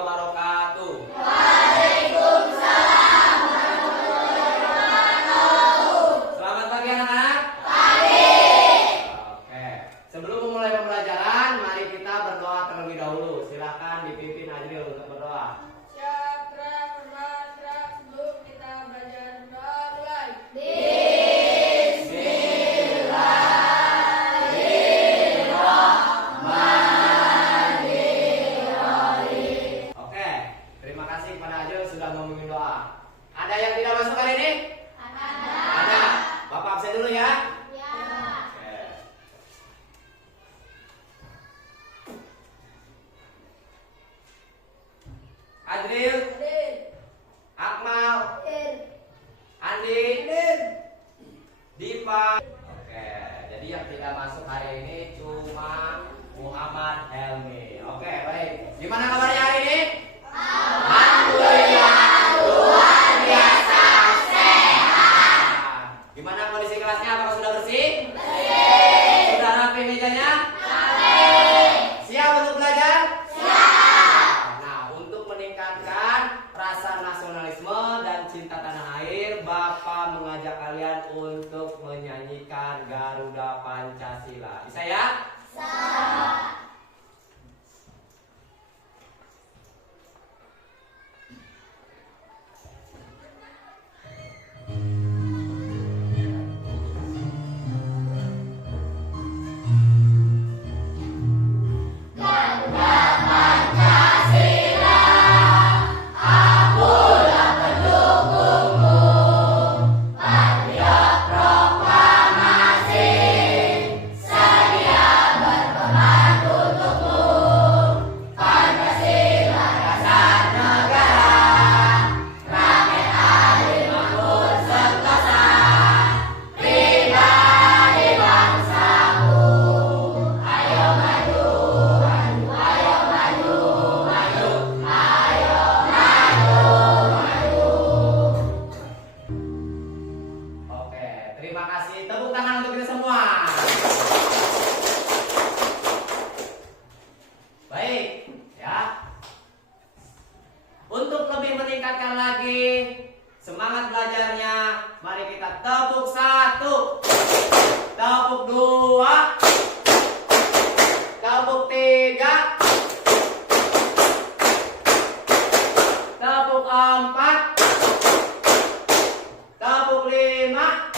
wabarakatuh. Waalaikumsalam warahmatullahi wabarakatuh. Selamat pagi anak-anak. Pagi. Oke, sebelum memulai pembelajaran, mari kita berdoa terlebih dahulu. Silakan dipimpin Ajril untuk berdoa. Sebelum kita belajar doa mulai. Oke, terima kasih kepada Ajril sudah memimpin doa. Ada yang tidak masuk hari ini? Ada. Bapak absen dulu ya. Oke. Ajril, Akmal, Andi, Diva. Oke, jadi yang tidak masuk hari ini cuma Muhammad Helmi. Oke, baik. Gimana kabarnya hari ini? Alhamdulillah, luar biasa sehat. Gimana kondisi kelasnya? Apakah sudah bersih? Bersih. Sudah rapi mejanya? Rapi. Siap untuk belajar? Siap. Nah, untuk meningkatkan rasa nasionalisme dan cinta tanah air, Bapak mengajak kalian untuk menyanyikan Garuda Pancasila. Bisa ya? Oke, terima kasih. Tepuk tangan untuk kita semua. Baik, ya. Untuk lebih meningkatkan lagi semangat belajarnya, mari kita tepuk 1, tepuk 2, tepuk 3, tepuk 4, tepuk 5.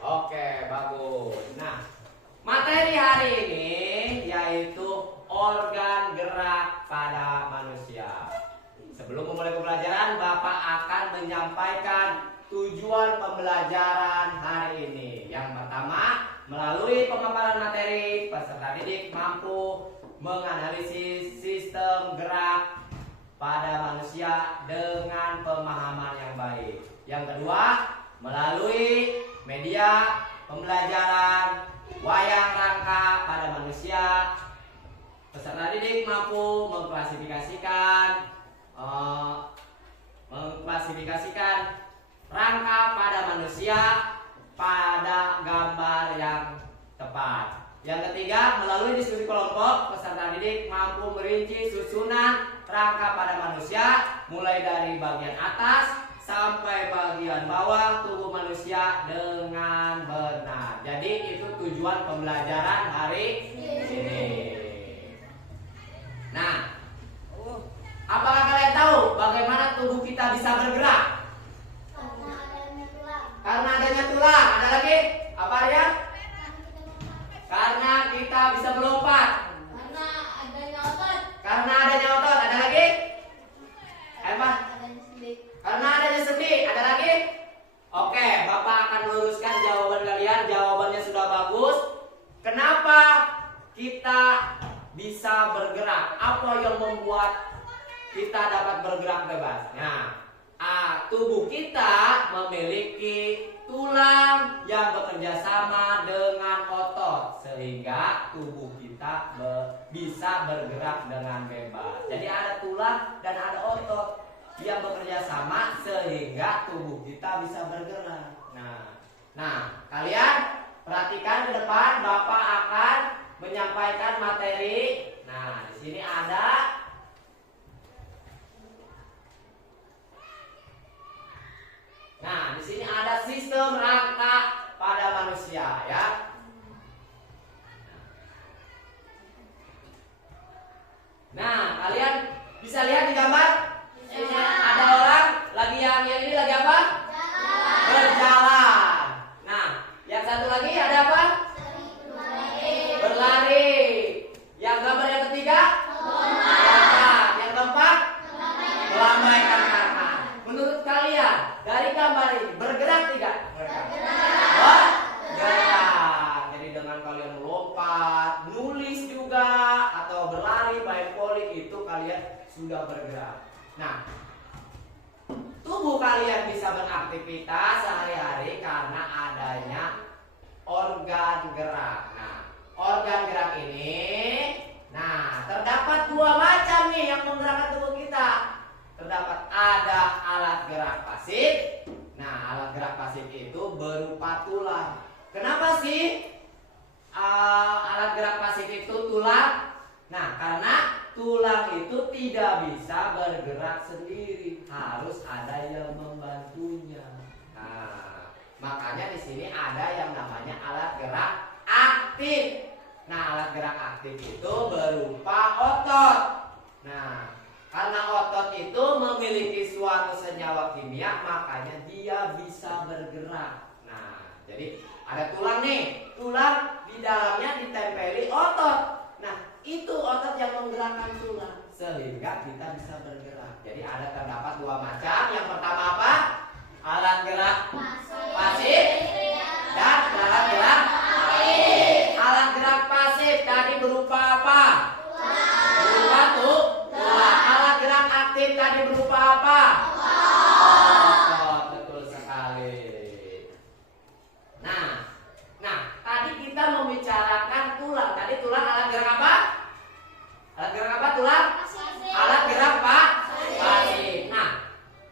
Oke, bagus. Nah, materi hari ini yaitu organ gerak pada manusia. Sebelum memulai pembelajaran, Bapak akan menyampaikan tujuan pembelajaran hari ini. Yang pertama, melalui pemaparan materi, peserta didik mampu menganalisis sistem gerak pada manusia dengan pemahaman yang baik. Yang kedua, melalui media pembelajaran wayang rangka pada manusia, peserta didik mampu mengklasifikasikan rangka pada manusia pada gambar yang tepat. Yang ketiga, melalui diskusi kelompok, peserta didik mampu merinci susunan rangka pada manusia mulai dari bagian atas sampai bagian bawah tubuh manusia dengan benar. Jadi itu tujuan pembelajaran hari ini. Nah, apakah kalian tahu bagaimana tubuh kita bisa bergerak? Karena adanya tulang. Ada lagi? Apa ya? Karena kita bisa melompat. Karena adanya otot. Ada lagi? Apa? Karena adanya sendi. Ada lagi? Oke, Bapak akan meluruskan jawaban kalian. Jawabannya sudah bagus. Kenapa kita bisa bergerak? Apa yang membuat kita dapat bergerak bebas? Nah, tubuh kita memiliki tulang yang bekerja sama dengan otot sehingga tubuh kita bisa bergerak dengan bebas. Jadi ada tulang dan ada otot yang bekerja sama sehingga tubuh kita bisa bergerak. Nah, kalian perhatikan ke depan, Bapak akan menyampaikan materi. Nah, sini ada. Nah, di sini ada sistem rangka pada manusia ya. Nah, kalian bisa lihat di gambar? Ini ada orang lagi yang ini lagi apa? Berjalan. Nah, yang satu lagi ada apa? Berlari. Yang gambar yang ketiga? Melompat. Yang keempat? Melambaikan tangan. Menurut kalian dari gambar ini bergerak tidak? Bergerak. Jadi dengan kalian melompat, nulis juga atau berlari, main voli itu kalian sudah bergerak. Nah, tubuh kalian bisa beraktivitas sehari-hari karena adanya organ gerak. Nah, organ gerak ini, nah terdapat dua macam nih yang menggerakkan tubuh kita. Terdapat ada alat gerak pasif. Nah, alat gerak pasif itu berupa tulang. Kenapa sih alat gerak pasif itu tulang? Nah, karena tulang itu tidak bisa bergerak sendiri, harus ada yang membantunya. Nah, makanya di sini ada yang namanya alat gerak aktif. Nah, alat gerak aktif itu berupa otot. Nah, karena otot itu memiliki suatu senyawa kimia, makanya dia bisa bergerak. Nah, jadi ada tulang nih, tulang di dalamnya ditempeli otot. Nah, itu otot yang menggerakkan tulang sehingga kita bisa bergerak. Jadi ada terdapat dua macam. Yang pertama apa? Alat gerak pasif dan alat gerak aktif. Alat gerak pasif tadi berupa apa? Berupa tulang. Alat gerak aktif tadi berupa apa? Otot. Betul sekali. Nah, tadi kita membicarakan tulang. Tadi tulang alat gerak apa? Alat gerak apa tulang? Alat gerak pasif. Nah,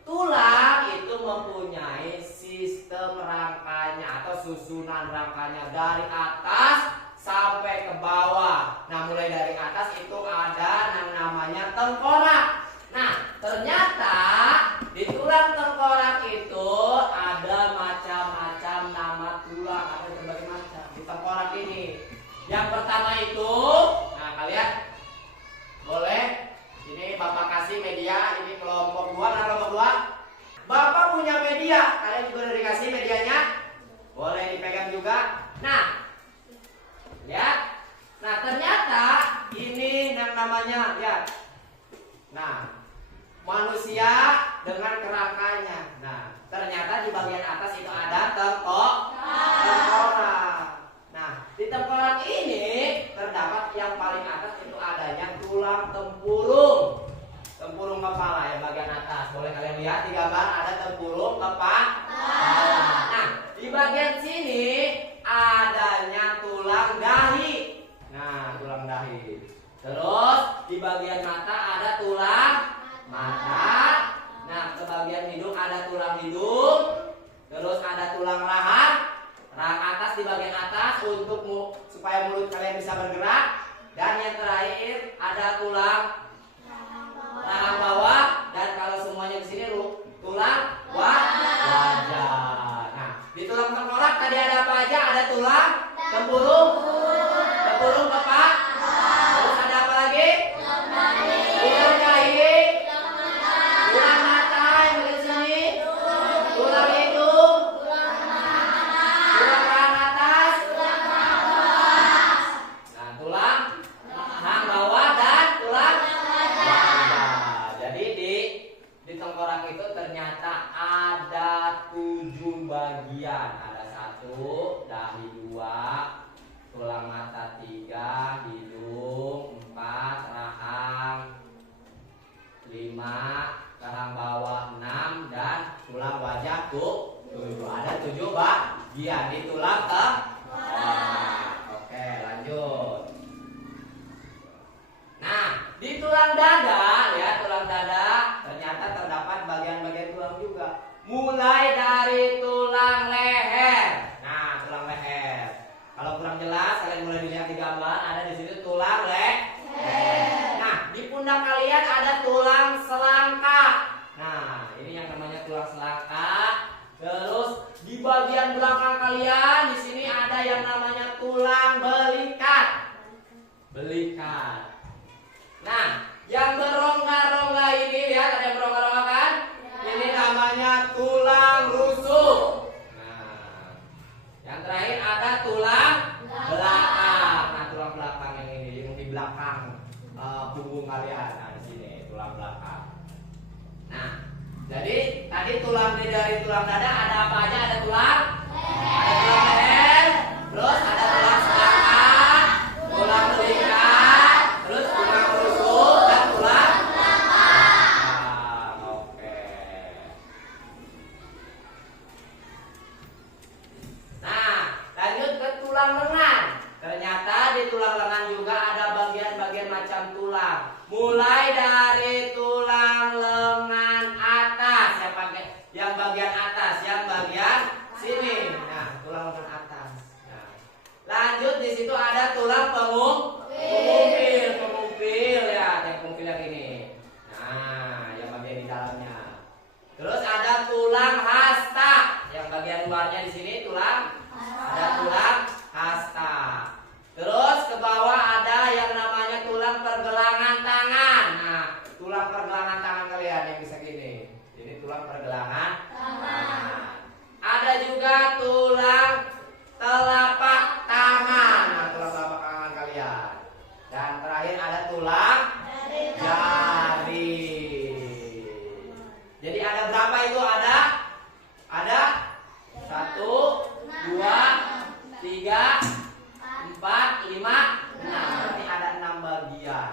tulang itu mempunyai sistem rangkanya atau susunan rangkanya dari atas sampai ke bawah. Nah, mulai dari atas itu ada yang namanya tengkorak. Nah, ternyata di tulang tengkorak itu ada macam-macam nama tulang, ada berbagai macam di tengkorak ini. Yang pertama itu, nah kalian boleh, ini Bapak kasih media, ini kelompok 2, nah kelompok 2. Bapak punya media, kalian juga udah dikasih medianya, boleh dipegang juga. Nah, lihat. Nah, ternyata ini yang namanya, lihat. Nah, manusia dengan kerangkanya. Nah, ternyata di bagian atas itu ada tengkorak. Nah, di tengkorak ini terdapat yang paling atas itu adanya tulang tempurung. Tempurung kepala yang bagian atas. Boleh kalian lihat di gambar ada tempurung kepala. Nah, di bagian sini adanya tulang dahi. Nah, tulang dahi. Terus di bagian mata ada tulang mata. Nah, ke bagian hidung ada tulang hidung. Terus ada tulang rahang. Rahang atas di bagian atas untuk supaya mulut kalian bisa bergerak. Dan yang terakhir ada tulang rahang bawah. Dan kalau semuanya di sini tulang wajah. Nah, di tulang tengkorak tadi ada apa aja? Ada tulang tempurung, tempurung kepala. Terus ada apa lagi? Tulang dahi, tulang mata yang di sini, tulang hidung, tulang rahang atas, nah tulang rahang bawah dan tulang wajah. Jadi di tengkorak itu ternyata ada 7 bagian. Ada 1, dahi 2, tulang mata 3, hidung 4, rahang 5, rahang bawah 6, dan tulang wajah 7. Ada 7 bagian di tulang tengkorak. Oke, lanjut. Nah, di tulang dada, ya tulang dada ternyata terdapat bagian-bagian tulang juga. Mulai dari tulang leher. Nah, tulang leher. Kalau kurang jelas, kalian boleh dilihat di gambar. Ada di situ tulang leher. Nah, kalian, di sini ada yang namanya tulang belikat. Belikat. Nah, yang berongga-rongga ini, lihat ada yang berongga-rongga kan? Ini namanya tulang rusuk. Nah, yang terakhir ada tulang belakang. Nah, tulang belakang yang ini, yang di belakang punggung kalian. Nah, di sini tulang belakang. Nah, jadi tadi tulang dari tulang dada ada apa aja? Ada tulang, ada tulang leher, terus ada tulang selangkah, tulang belikat, terus tulang rusuk dan tulang belakang. Oke. Nah, lanjut ke tulang lengan. Ternyata di tulang lengan juga ada bagian-bagian macam tulang. Mulai dari tulang lengan atas, yang bagian atas, yang bagian sini. Nah, tulang lengan atas. Nah, lanjut di situ ada tulang pengumpil ya, yang pengumpil yang ini. Nah, yang bagian di dalamnya. Terus ada tulang hasta, yang bagian luarnya di sini tulang. Ada tulang hasta. Terus ke bawah ada yang namanya tulang pergelangan tangan. Nah, tulang pergelangan tangan kalian yang bisa gini. Ini tulang pergelangan tangan. Ada juga tulang telapak tangan. Nah, tulang telapak tangan kalian. Dan terakhir ada tulang jari. Jadi ada berapa itu? Ada 1, 2, 3, 4, 5, 6. Berarti ada 6 bagian.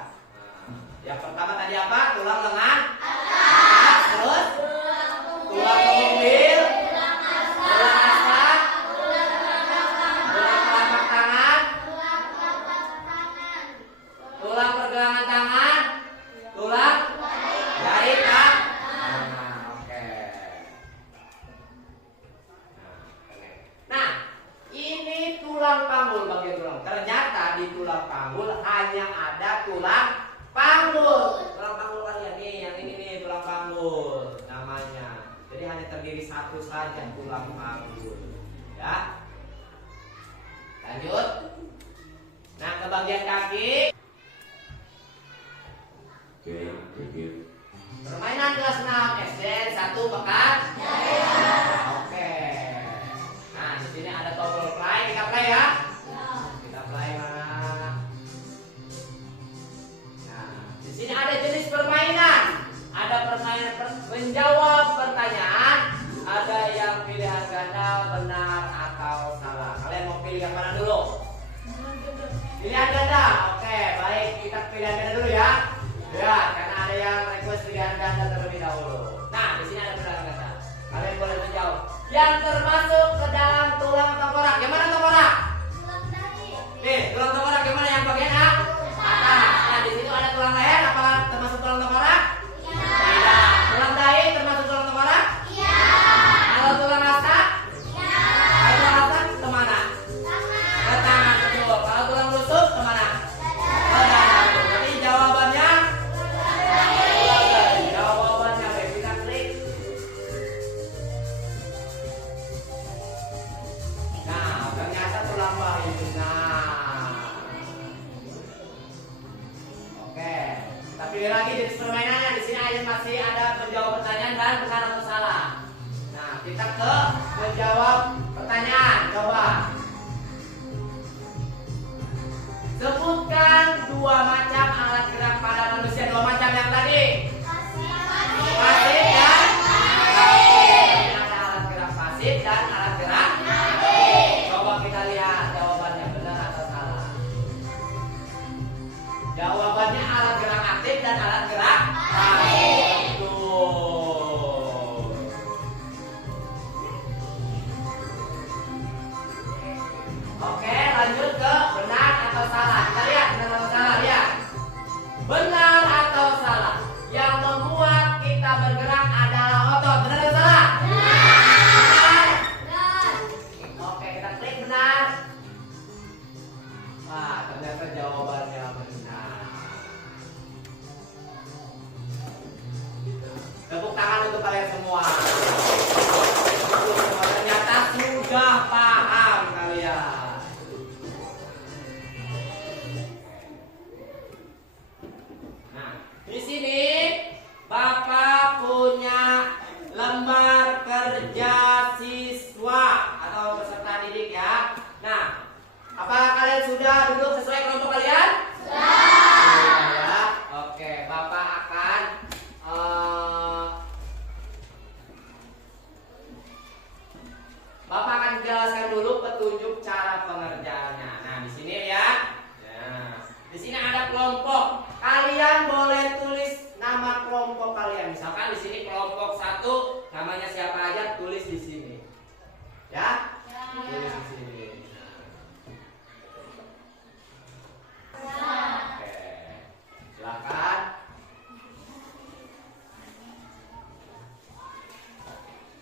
Yang pertama tadi apa? Tulang lengan atas. Terus tulang pengumpil, tulang hasta, tulang telapak tangan, tulang pergelangan tangan, tulang jari kan? Oke. Nah, ini tulang panggul, bagian tulang. Ternyata di tulang panggul hanya ada tulang panggul. Tulang panggul kalian nih, yang ini nih tulang panggul namanya. Jadi hanya terdiri satu saja tulang panggul. Ya. Lanjut. Nah, ke bagian kaki. Permainan kelas 6 SD 1 Pekan. Oke. Nah, di sini ada tombol play, kita play ya. Kita play mana? Nah, di sini ada jenis permainan. Ada permainan menjawab pertanyaan. Ada yang pilihan ganda, benar atau salah. Kalian mau pilih yang mana dulu? Pilihan ganda. Oke, baik, kita pilihan ganda dulu ya. Ya, karena ada yang request pilihan ganda terlebih dahulu. Nah, di sini ada pilihan ganda. Kalian boleh menjawab. Yang termasuk ke dalam tulang tengkorak. Yang mana tengkorak? Nih, tulang tengkorak yang mana? Yang bagian A? Atas. Nah, di situ ada tulang leher. Apa termasuk tulang tengkorak? Tidak. Tulang dahi termasuk tulang tengkorak? Kalau tulang hasta? Kalau tulang hasta kemana? Ke tangan, betul. Kalau tulang rusuk kemana? Ke dada. Jadi jawabannya? Jawabannya, baik. Kita klik. Nah, ternyata tulang bahi. Nah, oke. Kita pilih lagi jenis permainannya. Di sini aja masih ada menjawab pertanyaan dan benar atau salah. Nah, kita ke menjawab pertanyaan. Coba. Sebutkan 2 macam alat gerak pada manusia. 2 macam yang tadi. Pasif dan aktif. Ada alat gerak pasif dan alat gerak aktif. Coba kita lihat jawabannya benar atau salah. Jawabannya alat gerak aktif dan alat gerak pasif. Betul. Oke, lanjut ke benar atau salah. Kita lihat benar atau salah, lihat. Benar atau salah? Yang membuat kita bergerak adalah otot. Benar atau salah? Benar. Oke, kita klik benar. Wah, ternyata jawabannya benar. Tepuk tangan untuk kalian semua. Ternyata sudah paham. sudah duduk sesuai kelompok kalian? Sudah. Ya. Oke, Bapak akan Bapak akan jelaskan dulu petunjuk cara pengerjaannya. Nah, di sini lihat. Nah, di sini ada kelompok. Kalian boleh tulis nama kelompok kalian. Misalkan di sini kelompok 1, namanya siapa aja, tulis di sini. Ya? Tulis di sini. Oke. Silakan.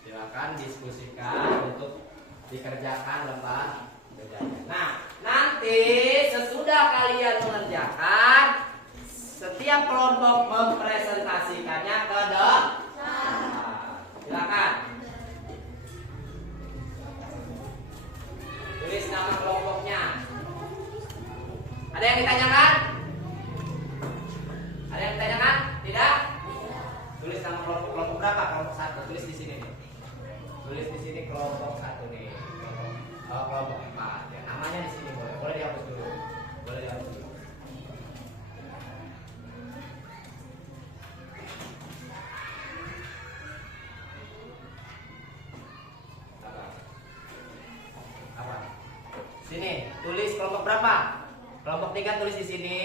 Silakan diskusikan untuk dikerjakan lembar kerjanya. Nah, nanti sesudah kalian mengerjakan, setiap kelompok mempresentasikannya ke depan. Silakan. Tulis nama kelompoknya. Ada yang ditanyakan? Ada yang ditanyakan? Tidak? Tulis nama kelompok berapa? Kelompok 1. Tulis di sini nih. Tulis di sini kelompok 1 nih. Kelompok 4. Ya, namanya di sini boleh. Boleh dihapus dulu. Boleh dihapus dulu. Apa? Sini, tulis kelompok berapa? Kelompok 3 tulis di sini.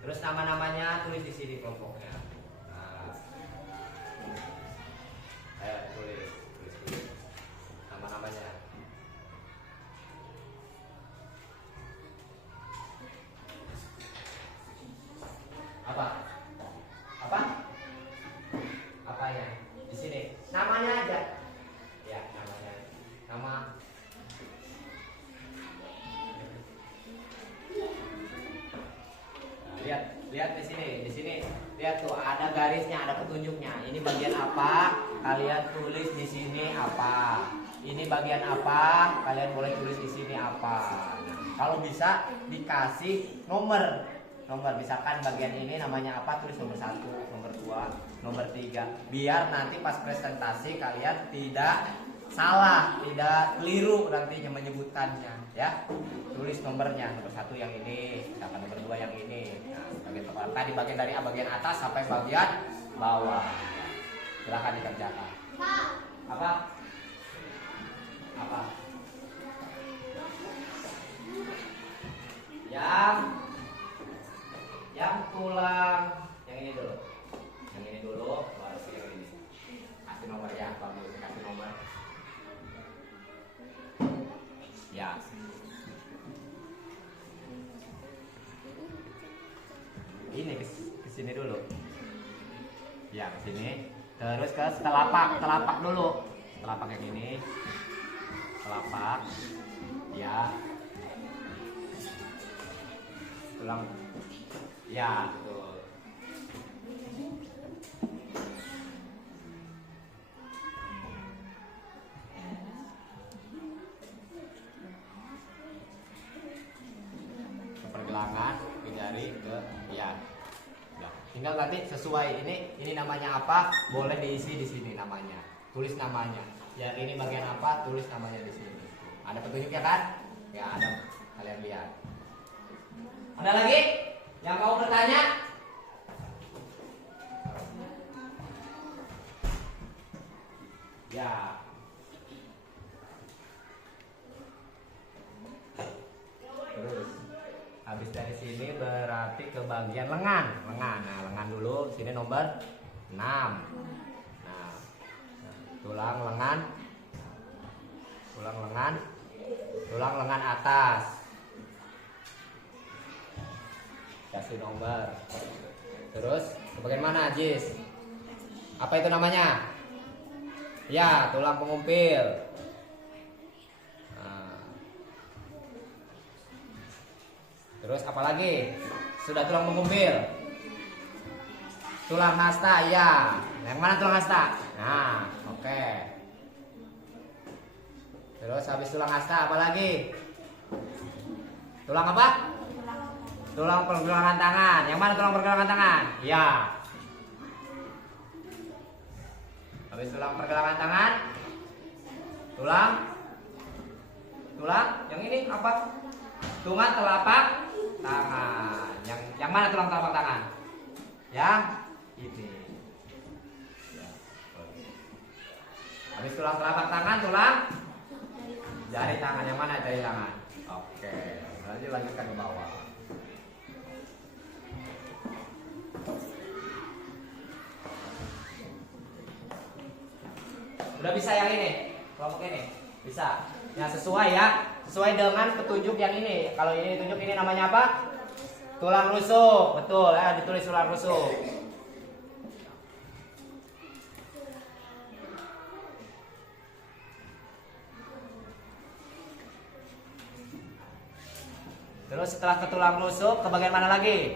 Terus nama-namanya tulis di sini kelompoknya. Nah. Ayo tulis nama-namanya. Apa? Apa? Apa ya? Di sini. Namanya aja. Ya, namanya. Nama. Nah, lihat di sini. Di sini. Lihat tuh, ada garisnya, ada petunjuknya. Ini bagian apa? Kalian tulis di sini apa? Ini bagian apa? Kalian boleh tulis di sini apa? Nah, kalau bisa dikasih nomor. Misalkan bagian ini namanya apa, tulis nomor 1, nomor 2, nomor 3. Biar nanti pas presentasi kalian tidak salah, tidak keliru nantinya menyebutkannya, ya. Tulis nomornya, nomor 1 yang ini, misalkan nomor 2 yang ini. Nah, tadi bagian dari bagian atas sampai bagian bawah. Silakan dikerjakan. Apa? Apa? Yang tulang yang ini dulu. Yang ini dulu, baru yang ini. Kasih nomor ya, bagus, kasih nomor. Ya. Ini ke sini dulu. Ya, ke sini. Terus ke telapak dulu. Telapak yang ini. Telapak. Ya. Tulang. Ya, betul. Pergelangan ke jari ke ya. Ya. Tinggal nanti sesuai ini namanya apa, boleh diisi di sini namanya. Tulis namanya. Ya, ini bagian apa, tulis namanya di sini. Ada petunjuknya kan? Ya, ada. Kalian lihat. Ada lagi yang mau bertanya? Ya. Terus habis dari sini berarti ke bagian lengan. Nah, lengan dulu. Sini nomor 6. Nah, tulang lengan. Tulang lengan atas. Kasih nomor. Terus ke bagian mana, Jis? Apa itu namanya? Ya, tulang pengumpil. Nah. Terus apa lagi? Sudah tulang pengumpil. Tulang hasta, ya. Yang mana tulang hasta? Nah, oke. Terus habis tulang hasta apa lagi? Tulang apa? Tulang pergelangan tangan. Yang mana tulang pergelangan tangan? Ya. Habis tulang pergelangan tangan, tulang yang ini apa? Tulang telapak tangan. Yang mana tulang telapak tangan? Yang ini. Ya. Habis tulang telapak tangan, tulang jari tangan. Yang mana jari tangan? Oke. Lanjutkan ke bawah. Udah bisa yang ini, kelompok ini bisa. Ya sesuai ya, sesuai dengan petunjuk yang ini. Kalau ini ditunjuk ini namanya apa? Tulang rusuk, betul ya, ditulis tulang rusuk. Terus setelah ke tulang rusuk, ke bagian mana lagi?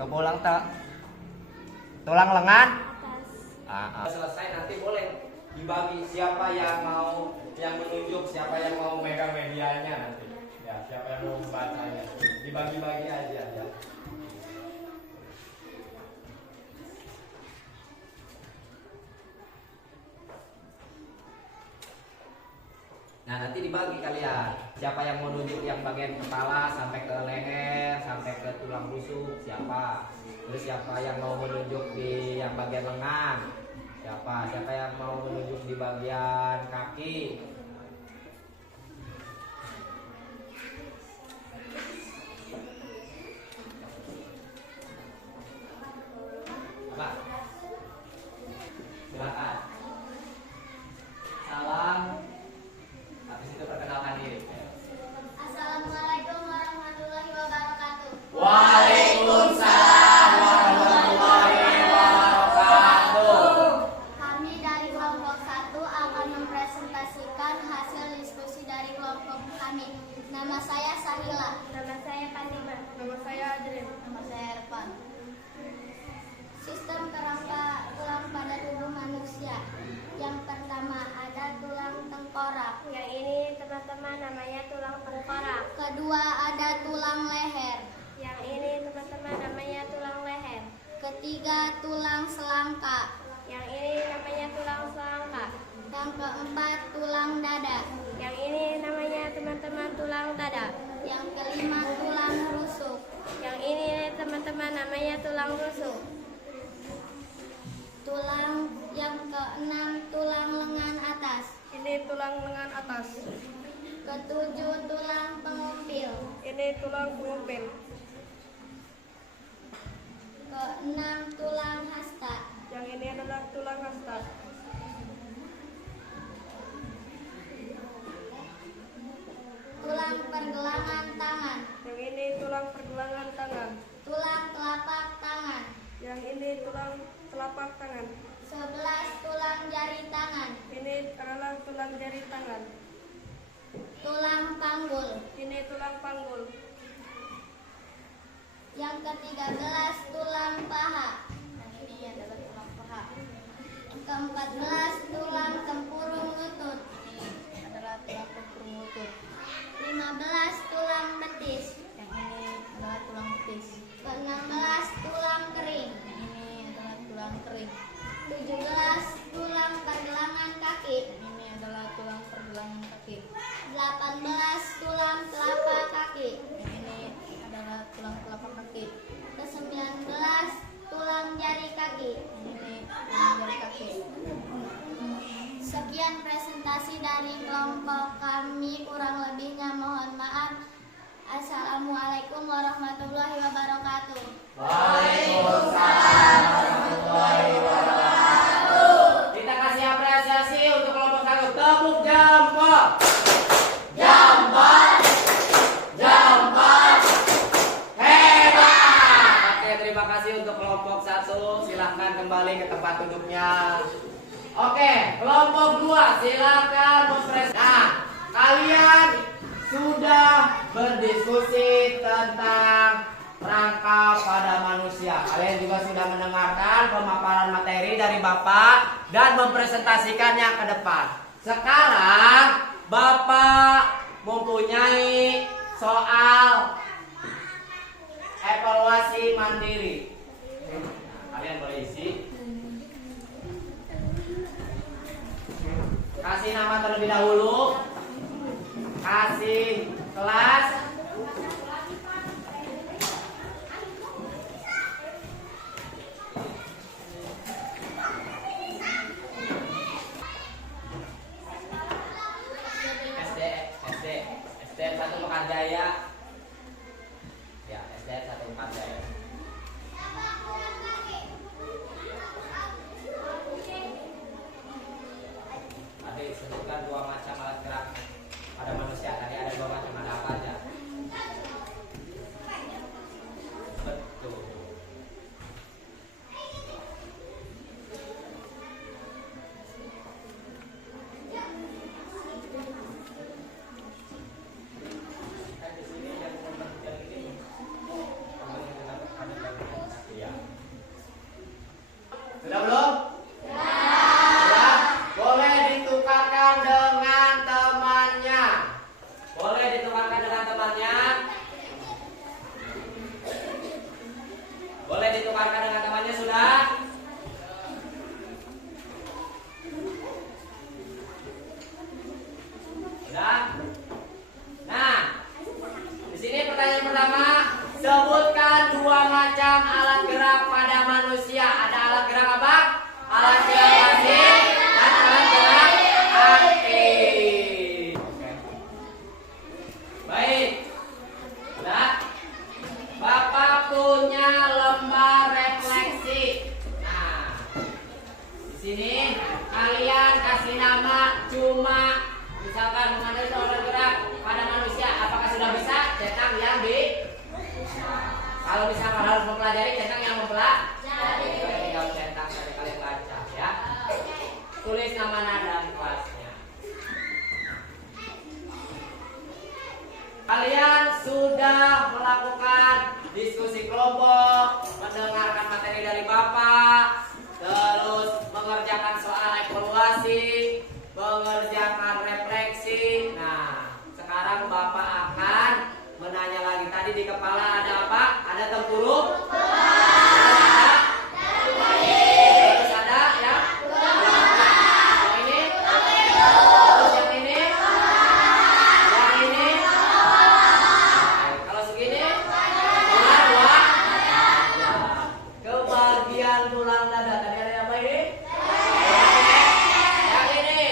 Ke tulang lengan. Selesai nanti boleh dibagi siapa yang mau yang menunjuk, siapa yang mau megang medianya nanti. Ya, siapa yang mau membacanya. Dibagi-bagi aja ya. Nah, nanti dibagi kalian. Siapa yang mau nunjuk yang bagian kepala sampai ke leher, sampai ke tulang rusuk, siapa? Terus siapa yang mau menunjuk di yang bagian lengan? Siapa yang mau menunjuk di bagian kaki? Apa? Silakan. Salam. Habis itu perkenalkan diri. Assalamualaikum warahmatullahi wabarakatuh. Waalaikumsalam warahmatullahi wabarakatuh. Kami dari kelompok 1 akan mempresentasikan hasil diskusi dari kelompok kami. Nama saya Sahila. Nama saya Fatima. Nama saya Adrin. Nama saya Ervan. Sistem kerangka tulang pada tubuh manusia. Yang pertama ada tulang tengkorak. Yang ini teman-teman namanya tulang tengkorak. Kedua ada tulang leher. Yang ini teman-teman namanya tulang leher. Ketiga tulang selangka. Yang ini namanya tulang selangka. Yang keempat tulang dada. Yang ini namanya teman-teman tulang dada. Yang kelima tulang rusuk. Yang ini teman-teman namanya tulang rusuk. Tulang yang keenam tulang lengan atas. Ini tulang lengan atas. Ketujuh tulang pengumpil. Ini tulang pengumpil. Keenam tulang hasta. Yang ini adalah tulang hasta. Tulang pergelangan tangan. Yang ini tulang pergelangan tangan. Tulang telapak tangan. Yang ini tulang telapak tangan. 11 tulang jari tangan. Ini adalah tulang jari tangan. Tulang panggul. Ini tulang panggul. Yang ke-13 tulang paha. Yang ini adalah tulang paha. Ke-14 tulang tempurung lutut. Ini adalah tulang tempurung lutut. 15 tulang betis. Yang ini adalah tulang betis. Ke-16 tulang kering. Yang ini adalah tulang kering. 17 tulang pergelangan kaki. Yang ini adalah tulang pergelangan kaki. 18 tulang telapak kaki. Yang ini adalah tulang telapak kaki. Ke-19 tulang jari kaki. Yang ini tulang jari kaki. Sekian presentasi dari kelompok kami, kurang lebihnya mohon maaf. Assalamualaikum warahmatullahi wabarakatuh. Waalaikumsalam warahmatullahi wabarakatuh. Kita kasih apresiasi untuk kelompok 1. Tepuk jempol. Jempol. Jempol. Hebat. Oke, terima kasih untuk kelompok 1. Silahkan kembali ke tempat duduknya. Oke, kelompok 2 silakan mempresentasikan. Nah, kalian sudah berdiskusi tentang rangka pada manusia. Kalian juga sudah mendengarkan pemaparan materi dari Bapak dan mempresentasikannya ke depan. Sekarang Bapak mempunyai soal evaluasi mandiri. Kalian boleh isi. Kasih nama terlebih dahulu. Kasih kelas, Jaya. Ya, SDN 14 Jaya. Tadi sebutkan 2 macam alat gerak pada manusia. Tadi ada 2 macam, ada apa aja? Betul. Sudah belum? Sudah. Boleh ditukarkan dengan temannya. Boleh ditukarkan dengan temannya. Boleh ditukarkan dengan temannya, sudah? Sudah? Nah, di sini pertanyaan pertama, sebutkan 2 macam alat gerak pada manusia. Ada alat gerak apa? Alat gerak pasif dan alat gerak aktif. Oke. Baik. Sudah? Bapak punya lembar refleksi. Nah, di sini kalian kasih nama cuma misalkan mengenai alat gerak pada manusia. Apakah sudah bisa cetak yang di? Kalau misalkan harus mempelajari, cetak yang mempelajari. Tinggal cetak dari kalian baca ya. Tulis nama nada di kelasnya. Kalian sudah melakukan diskusi kelompok, mendengarkan materi dari Bapak, terus mengerjakan soal evaluasi, mengerjakan refleksi. Nah, sekarang Bapak akan menanya lagi. Tadi di kepala ada apa? Ada tempurung. Terus ada ya? Yang ini? Terus yang ini? Yang ini? Kalau segini? Tulang dua. Ke bagian tulang dada. Tadi ada apa ini? Yang ini?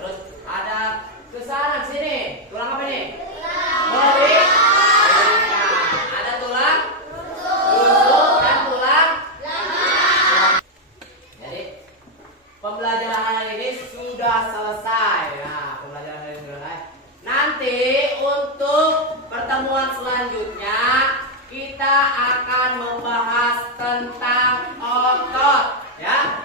Terus ada ke sana, ke sini. Tulang apa ini? Belik. Ada tulang rusuk dan tulang. Jadi pembelajaran hari ini sudah selesai. Nah, pembelajaran hari ini sudah selesai. Nanti untuk pertemuan selanjutnya kita akan membahas tentang otot, ya.